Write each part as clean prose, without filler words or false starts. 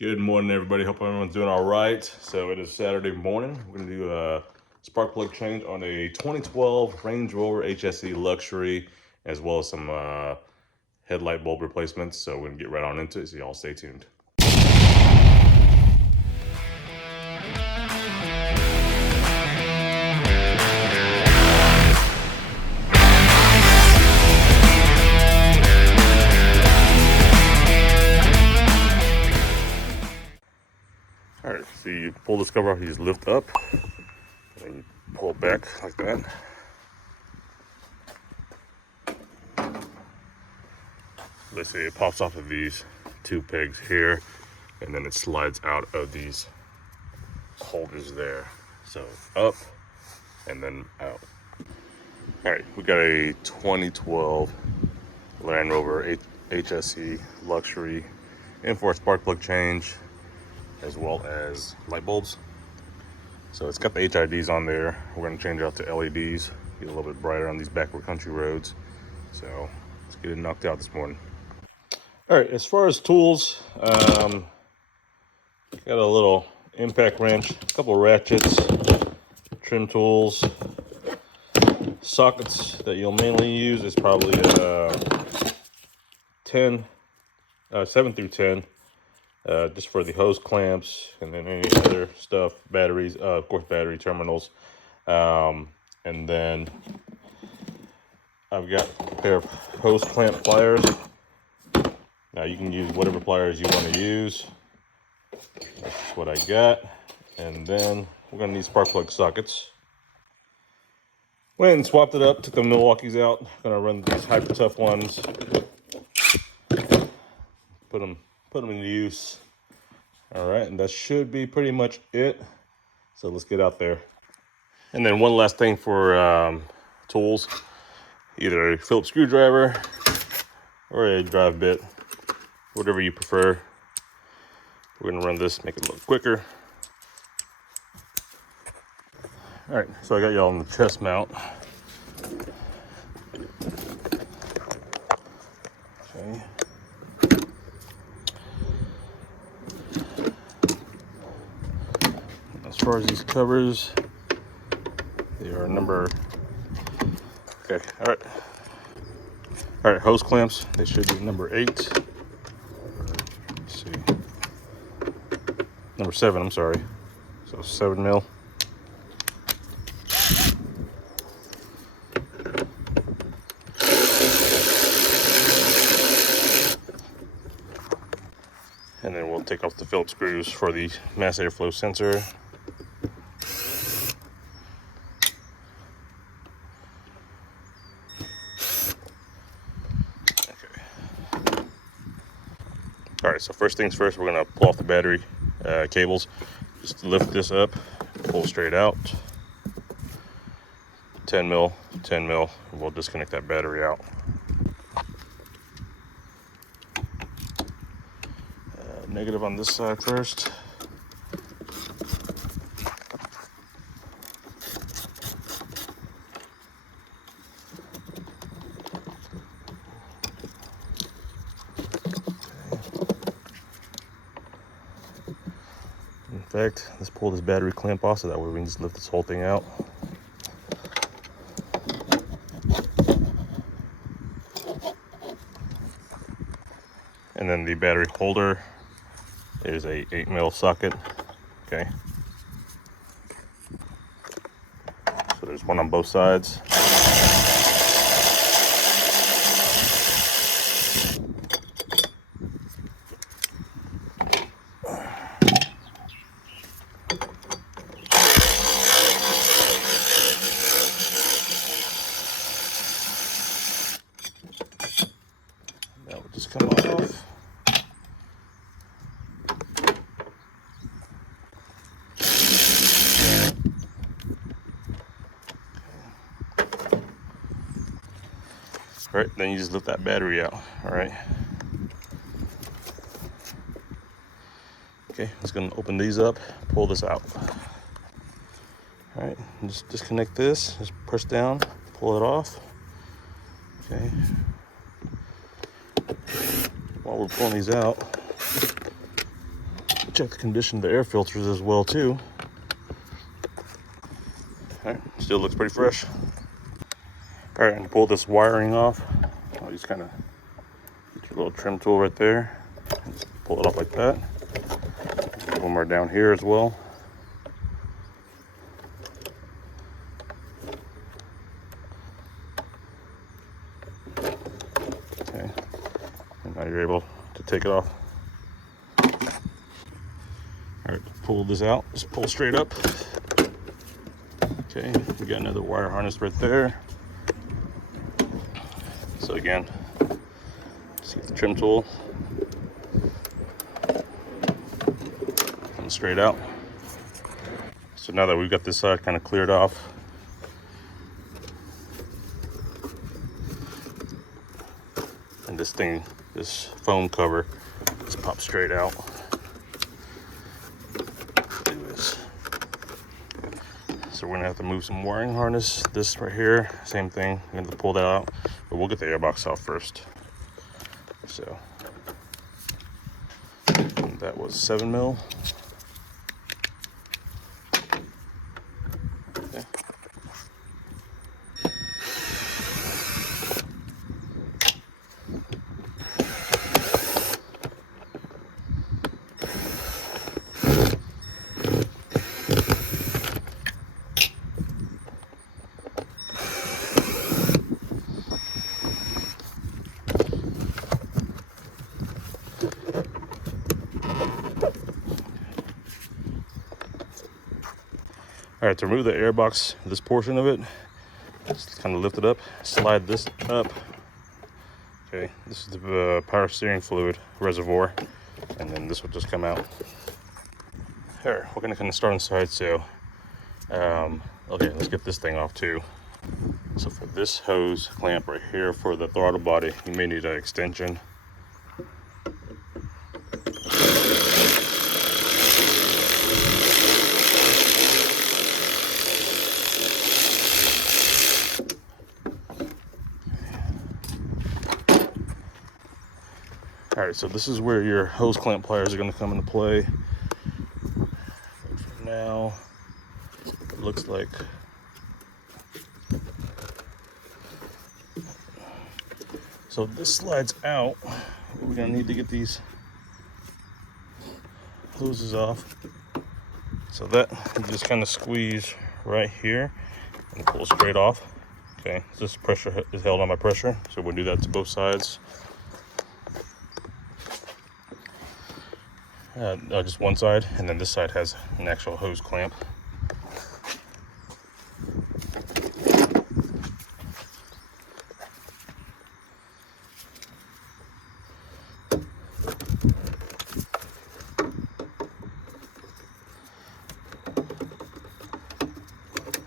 Good morning, everybody. Hope everyone's doing all right. So it is Saturday morning. We're gonna do a spark plug change on a 2012 Range Rover HSE Luxury, as well as some headlight bulb replacements. So we're gonna get right on into it. So y'all stay tuned. All right, so you pull this cover off, you just lift up, and then you pull it back like that. Let's see, it pops off of these two pegs here, and then it slides out of these holders there. So up and then out. All right, we got a 2012 Land Rover HSE Luxury in for a spark plug change, as well as light bulbs. So it's got the HIDs on there. We're gonna change out to LEDs, get a little bit brighter on these backward country roads. So let's get it knocked out this morning. All right, as far as tools, got a little impact wrench, a couple of ratchets, trim tools, sockets that you'll mainly use is probably 7 through 10. Just for the hose clamps, and then any other stuff, batteries, of course, battery terminals. And then I've got a pair of hose clamp pliers. Now you can use whatever pliers you want to use. That's just what I got. And then we're gonna need spark plug sockets. Went and swapped it up, took the Milwaukee's out. Gonna run these hyper tough ones. Put them into use. All right, and that should be pretty much it. So let's get out there. And then one last thing for tools, either a Phillips screwdriver or a drive bit, whatever you prefer. We're gonna run this, make it look quicker. All right, so I got y'all on the chest mount. Okay. As far as these covers, they are number, okay, all right, hose clamps, they should be number 8, let's see, number 7, I'm sorry, so 7 mil. And then we'll take off the Phillips screws for the mass airflow sensor. All right, so first things first, we're gonna pull off the battery cables. Just lift this up, pull straight out. 10 mil, and we'll disconnect that battery out. Negative on this side first. In fact, let's pull this battery clamp off so that way we can just lift this whole thing out. And then the battery holder is a 8 mil socket. Okay. So there's one on both sides. That would just come off. All right, then you just lift that battery out. All right. Okay, I'm just gonna open these up, pull this out. All right, just disconnect this, just press down, pull it off. Okay. While we're pulling these out, check the condition of the air filters as well too. All right, still looks pretty fresh. All right, and to pull this wiring off, I'll just kind of get your little trim tool right there. Just pull it off like that. One more down here as well. Okay, and now you're able to take it off. All right, pull this out, just pull straight up. Okay, we got another wire harness right there. So again, just get the trim tool, come straight out. So now that we've got this side kind of cleared off, and this thing, this foam cover, just pops straight out. Do this. So we're gonna have to move some wiring harness. This right here, same thing. We're gonna have to pull that out, but we'll get the airbox off first. So that was 7mm. Okay. All right, to remove the airbox, this portion of it, just kind of lift it up, slide this up. Okay, this is the power steering fluid reservoir, and then this will just come out. All right, we're gonna kind of start inside, so, okay, let's get this thing off too. So for this hose clamp right here for the throttle body, you may need an extension. All right, so this is where your hose clamp pliers are going to come into play. But for now, it looks like so this slides out. We're going to need to get these hoses off. So that you just kind of squeeze right here and pull straight off. Okay, this pressure is held on by pressure, so we'll do that to both sides. Just one side, and then this side has an actual hose clamp.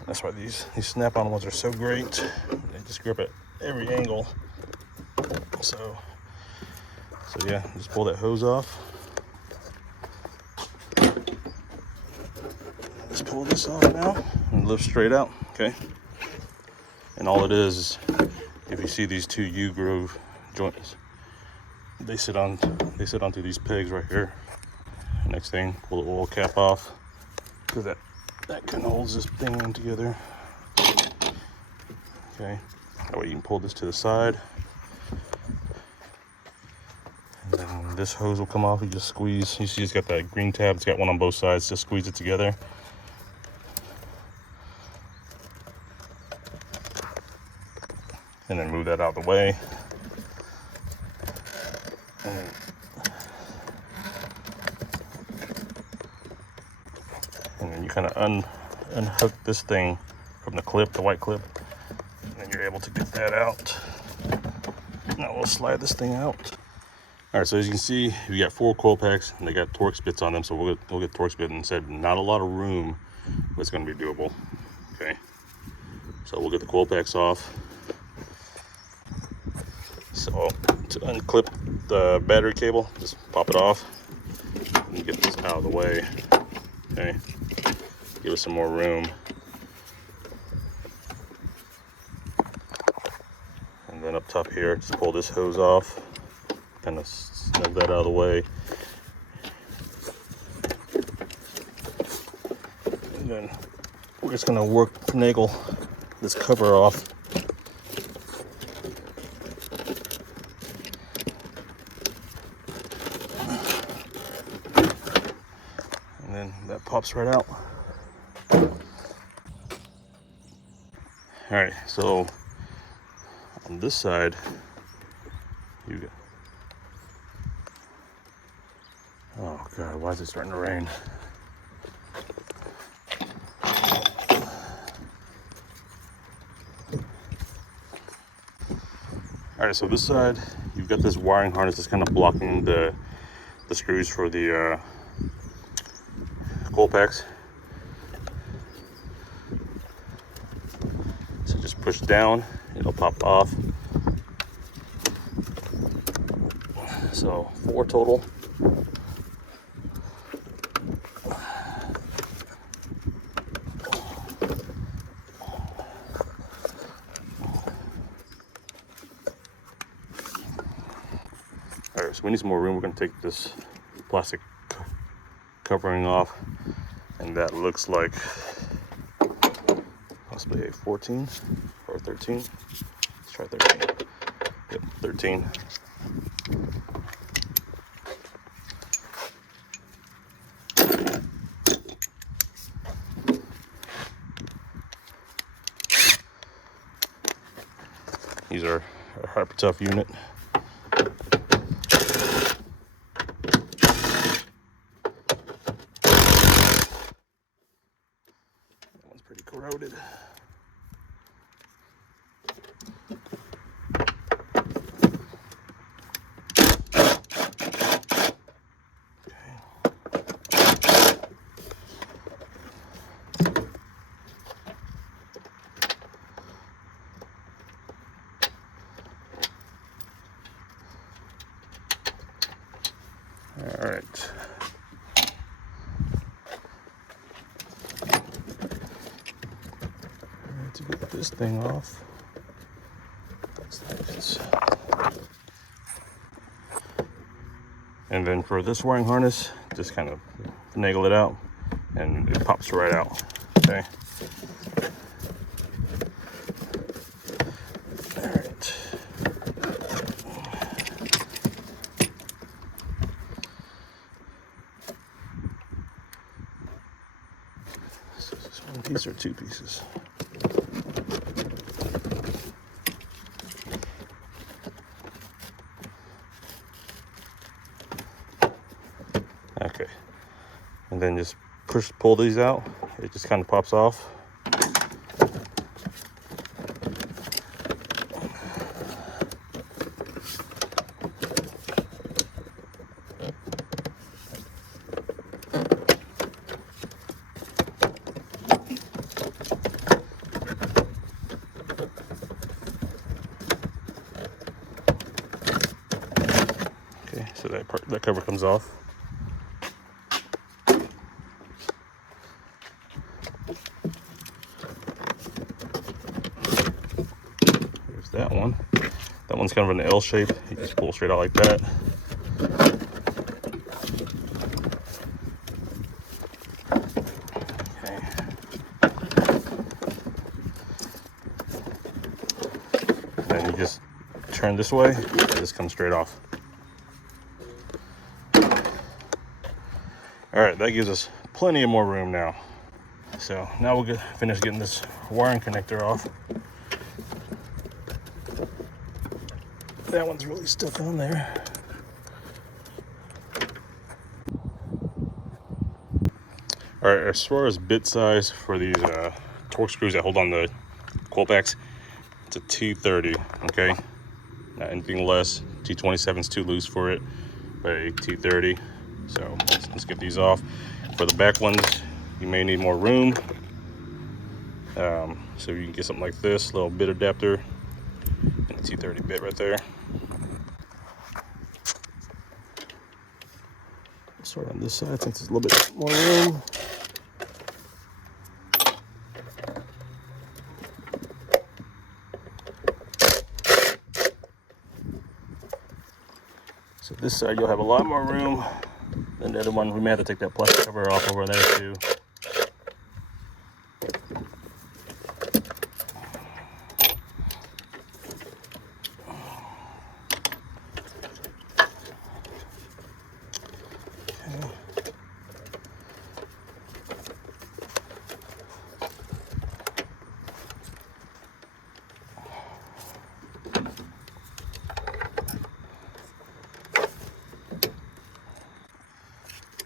That's why these snap-on ones are so great. They just grip at every angle. So yeah, just pull that hose off. Just pull this off now and lift straight out, okay? And all it is, if you see these two U-groove joints, they sit onto these pegs right here. Next thing, pull the oil cap off, because that kind of holds this thing in together. Okay, that way you can pull this to the side. And then this hose will come off, you just squeeze. You see it's got that green tab, it's got one on both sides, just squeeze it together. And then move that out of the way. And then you kind of unhook this thing from the clip, the white clip, and then you're able to get that out. Now we'll slide this thing out. All right, so as you can see, we got 4 coil packs, and they got Torx bits on them, so we'll get Torx bit and said not a lot of room, but it's going to be doable. Okay, so we'll get the coil packs off. So to unclip the battery cable, just pop it off and get this out of the way. Okay, give us some more room. And then up top here, just pull this hose off, kind of snug that out of the way. then we're just gonna finagle this cover off. And then that pops right out. All right, so on this side, you go. Oh God, why is it starting to rain? All right, so this side, you've got this wiring harness that's kind of blocking the screws for the coil packs. So just push down, it'll pop off. So 4 total. All right, so we need some more room. We're gonna take this plastic covering off, and that looks like possibly a 14 or 13. Let's try 13. Yep, 13. These are a hyper tough unit. That one's pretty corroded. All right. To get this thing off. And then for this wiring harness, just kind of finagle it out and it pops right out. Okay. All right. So is this one piece or 2 pieces? Okay, and then just pull these out. It just kind of pops off. Okay, so that cover comes off. That one. That one's kind of an L shape. You just pull straight out like that. Okay. Then you just turn this way, and this comes straight off. All right, that gives us plenty of more room now. So now we'll finish getting this wiring connector off. That one's really stuck on there. All right, as far as bit size for these torque screws that hold on the coil packs, it's a T30, okay? Not anything less. T27 is too loose for it, but a T30. So let's get these off. For the back ones, you may need more room. So you can get something like this, little bit adapter, and a T30 bit right there. Start on this side since there's a little bit more room. So this side you'll have a lot more room than the other one. We may have to take that plastic cover off over there too.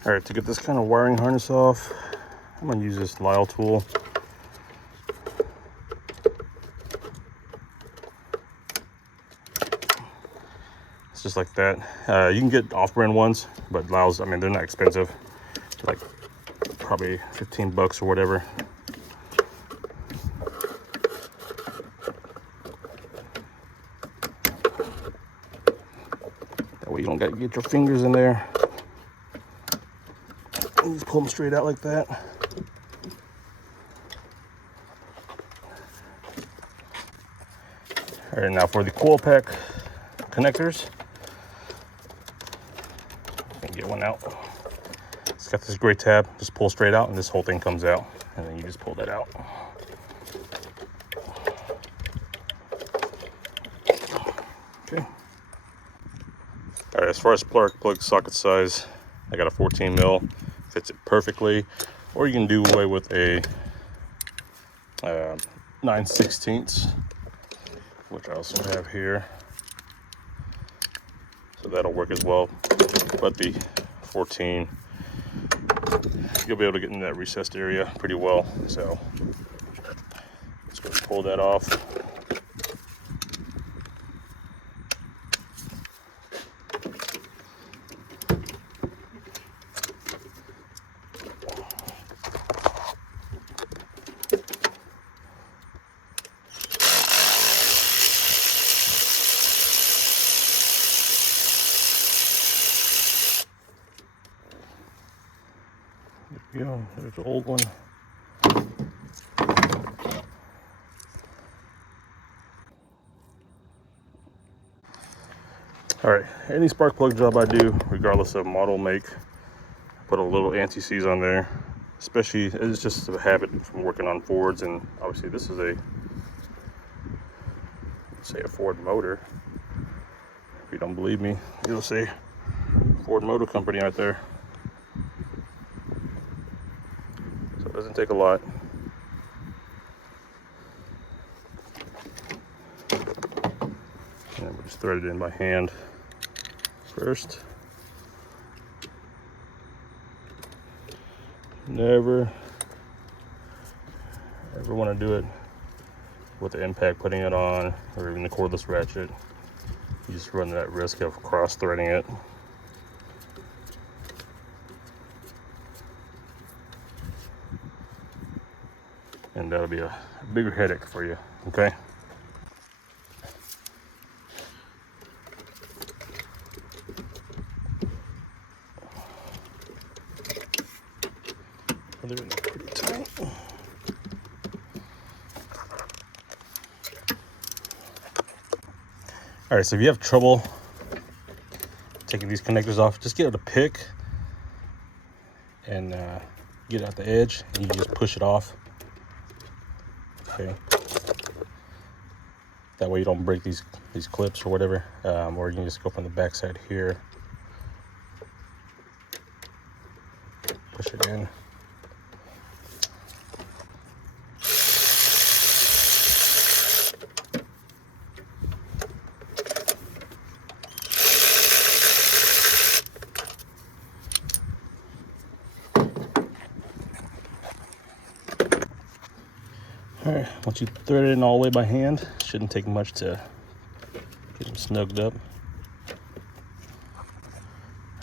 All right, to get this kind of wiring harness off, I'm gonna use this Lyle tool. It's just like that. You can get off-brand ones, but Lyle's, I mean, they're not expensive. Like probably 15 bucks or whatever. That way you don't gotta get your fingers in there. You just pull them straight out like that. All right, now for the coil pack connectors, I can get one out. It's got this gray tab, just pull straight out and this whole thing comes out, and then you just pull that out. Okay. All right, as far as plug socket size, I got a 14 mil, fits it perfectly. Or you can do away with a 9/16, which I also have here. So that'll work as well. But the 14, you'll be able to get in that recessed area pretty well. So just going to pull that off. There we go, there's the old one. All right, any spark plug job I do, regardless of model, make, put a little anti-seize on there. Especially, it's just a habit from working on Fords, and obviously this is a, say, a Ford motor. If you don't believe me, you'll see Ford Motor Company right there. So it doesn't take a lot. And we'll just thread it in by hand first. Never ever want to do it with the impact putting it on, or even the cordless ratchet. You just run that risk of cross threading it. And that'll be a bigger headache for you, okay? They're in there pretty tight. All right, so if you have trouble taking these connectors off, just get out a pick and get out the edge, and you just push it off. Okay. That way you don't break these clips or whatever. Or you can just go from the back side here, push it in. All right, once you thread it in all the way by hand, shouldn't take much to get them snugged up.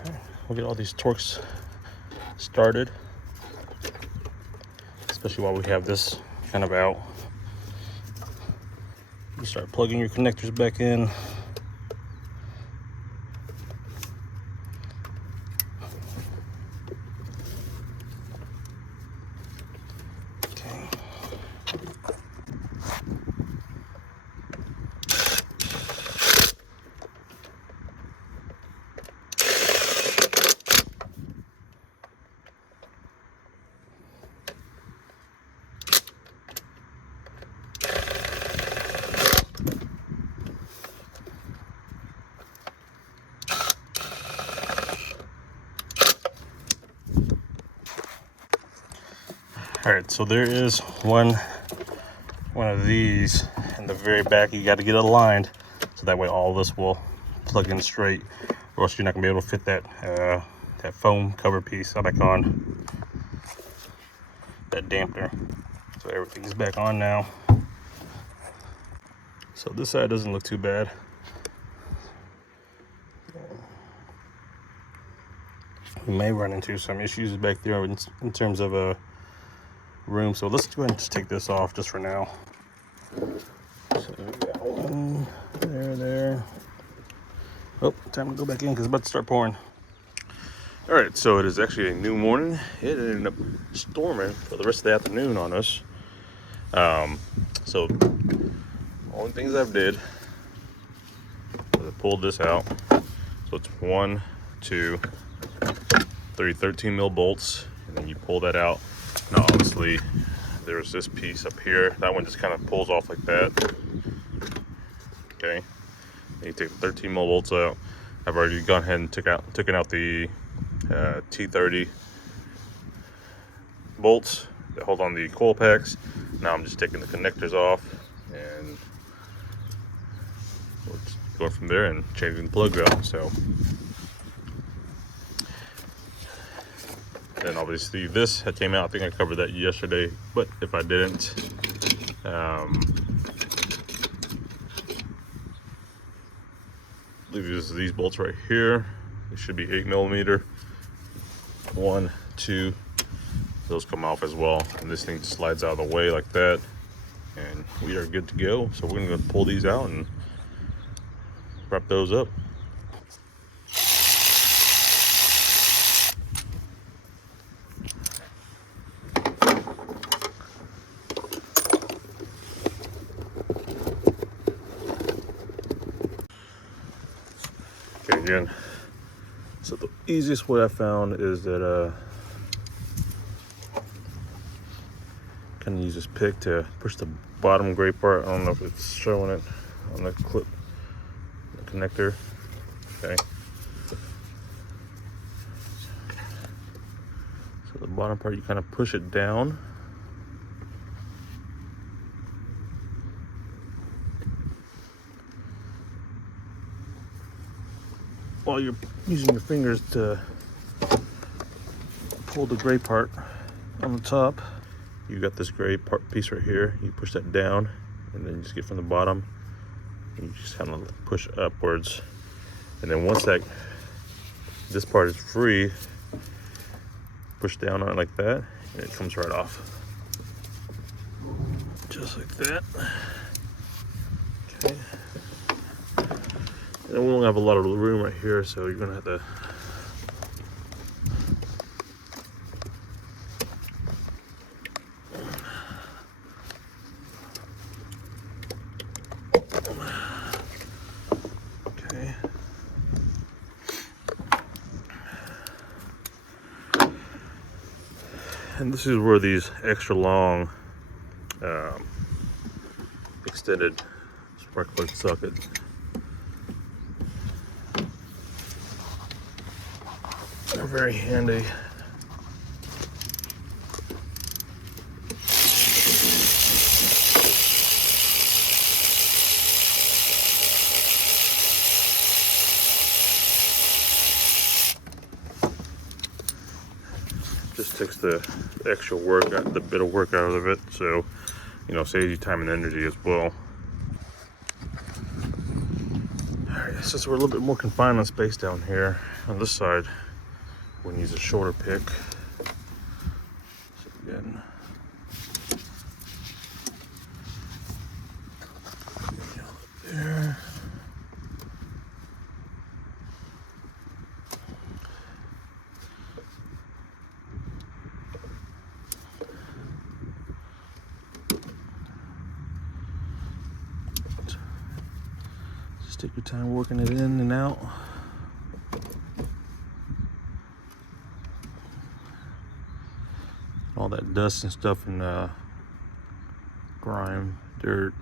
All right, we'll get all these torques started, especially while we have this kind of out. You start plugging your connectors back in. All right, so there is one of these in the very back. You got to get it aligned so that way all this will plug in straight, or else you're not gonna be able to fit that that foam cover piece back on, that dampener. So everything's back on now. So this side doesn't look too bad. We may run into some issues back there in terms of a room. So let's go ahead and just take this off just for now. So we got one there. Oh, time to go back in because it's about to start pouring. All right, so it is actually a new morning. It ended up storming for the rest of the afternoon on us. So only things I've did is I pulled this out. So it's 1, 2, 3 13 mil bolts, and then you pull that out. Now obviously there's this piece up here. That one just kind of pulls off like that. Okay. And you take the 13 mil bolts out. I've already gone ahead and taken out the T30 bolts that hold on the coil packs. Now I'm just taking the connectors off and we'll just go from there and changing the plug valve. So then obviously this had came out. I think I covered that yesterday, but if I didn't, these bolts right here. It should be 8mm. 1, 2. Those come off as well, and this thing slides out of the way like that, and we are good to go. So we're gonna pull these out and wrap those up. Okay, again, so the easiest way I found is that kind of use this pick to push the bottom gray part. I don't know if it's showing it on the clip, the connector. Okay. So the bottom part, you kind of push it down. While you're using your fingers to pull the gray part on the top. You got this gray piece right here. You push that down, and then you just get from the bottom. And you just kind of push upwards, and then once this part is free, push down on it like that, and it comes right off, just like that. Okay. And we don't have a lot of room right here, so you're gonna have to and this is where these extra long extended spark plug socket are very handy. Just takes the extra work, the bit of work out of it, so you know, saves you time and energy as well. Alright, since we're a little bit more confined on space down here on this side, we're gonna use a shorter pick. So again, there. Take your time working it in and out. All that dust and stuff and grime, dirt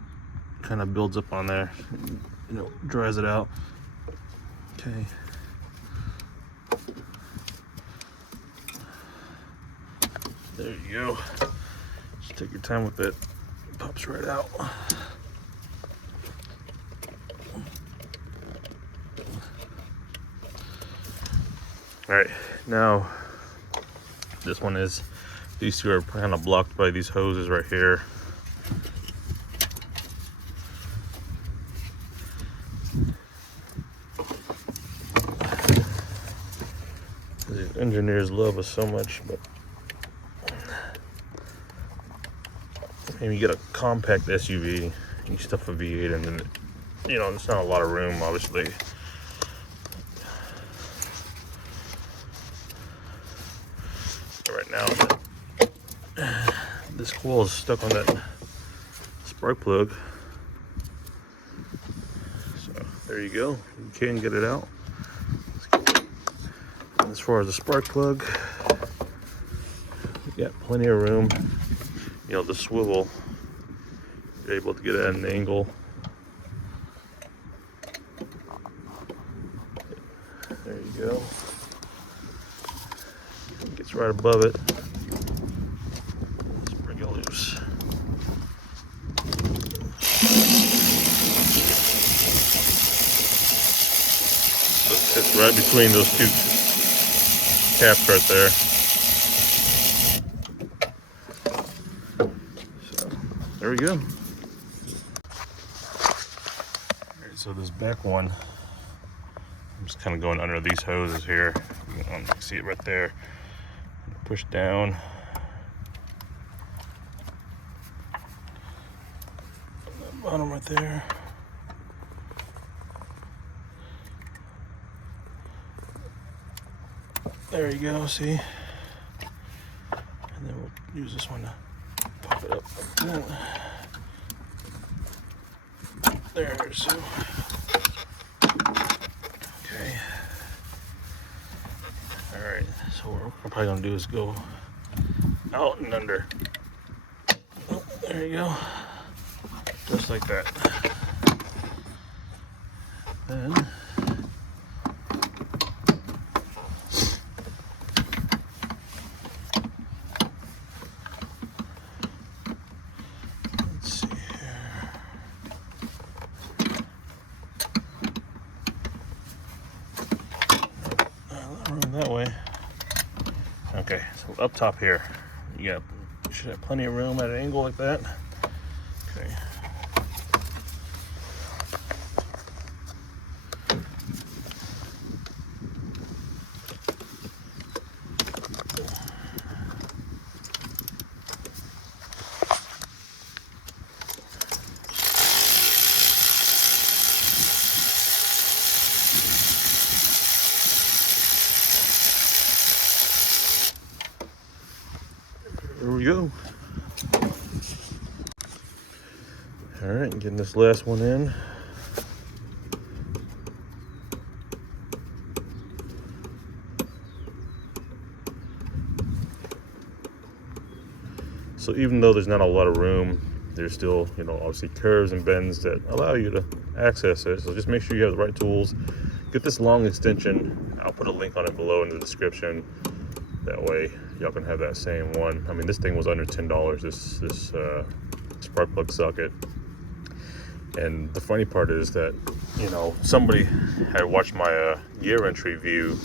kind of builds up on there, you know, dries it out. Okay. There you go. Take your time with it. Pops right out. All right, now this one is, these two are kind of blocked by these hoses right here. These engineers love us so much, but maybe you get a compact SUV, you stuff a V8, and then, you know, there's not a lot of room, obviously. Right now, this coil is stuck on that spark plug. So there you go. You can get it out. And as far as the spark plug, we got plenty of room. You know, the swivel, you're able to get it at an angle. There you go. Gets right above it. Let's bring it loose. So it fits right between those two caps right there. So there we go. Alright, so this back one, I'm just kind of going under these hoses here. You can see it right there. Push down. That bottom right there. There you go, see? And then we'll use this one to pop it up like that. There, so. Okay. Alright, so what we're probably gonna do is go out and under. Oh, there you go. Just like that. Then let's see here. Not room that way. Okay, so up top here, you should have plenty of room at an angle like that. Okay. There we go. All right, getting this last one in. So even though there's not a lot of room, there's still, you know, obviously curves and bends that allow you to access it. So just make sure you have the right tools. Get this long extension. I'll put a link on it below in the description. That way y'all can have that same one. I mean, this thing was under $10, this spark plug socket. And the funny part is that, you know, somebody had watched my gear entry view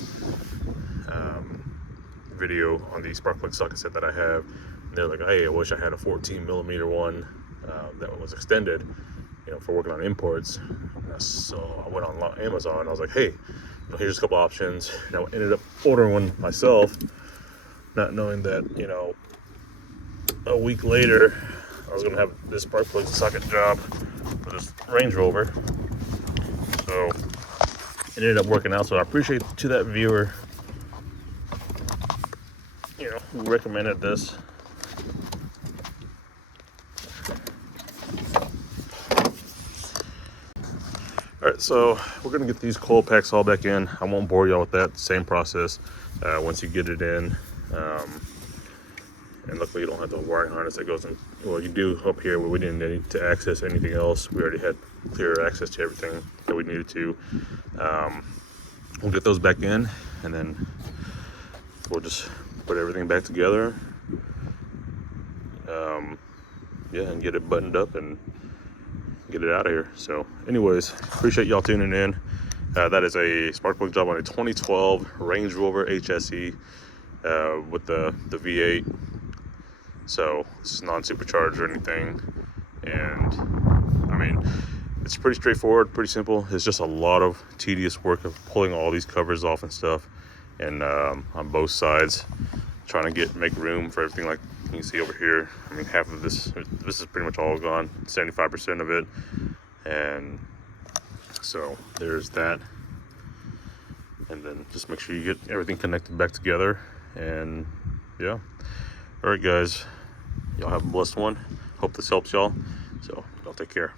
video on the spark plug socket set that I have. And they're like, hey, I wish I had a 14mm one that was extended, you know, for working on imports. So I went on Amazon. I was like, hey, you know, here's a couple options. And I ended up ordering one myself, not knowing that, you know, a week later I was gonna have this spark plug socket job for this Range Rover. So it ended up working out. So I appreciate to that viewer, you know, who recommended this. All right, so we're gonna get these coil packs all back in. I won't bore y'all with that. Same process. Once you get it in, and luckily you don't have the wiring harness that goes in. Well, you do up here, but we didn't need to access anything else. We already had clear access to everything that we needed to. We'll get those back in, and then we'll just put everything back together. yeah, and get it buttoned up and get it out of here. So anyways, appreciate y'all tuning in. That is a spark plug job on a 2012 Range Rover HSE with the V8. So it's non-supercharged or anything. And I mean, it's pretty straightforward, pretty simple. It's just a lot of tedious work of pulling all these covers off and stuff, and on both sides, trying to make room for everything. Like you can see over here, I mean, half of this is pretty much all gone, 75% of it. And so there's that. And then just make sure you get everything connected back together. And yeah, all right guys, y'all have a blessed one. Hope this helps y'all. So y'all take care.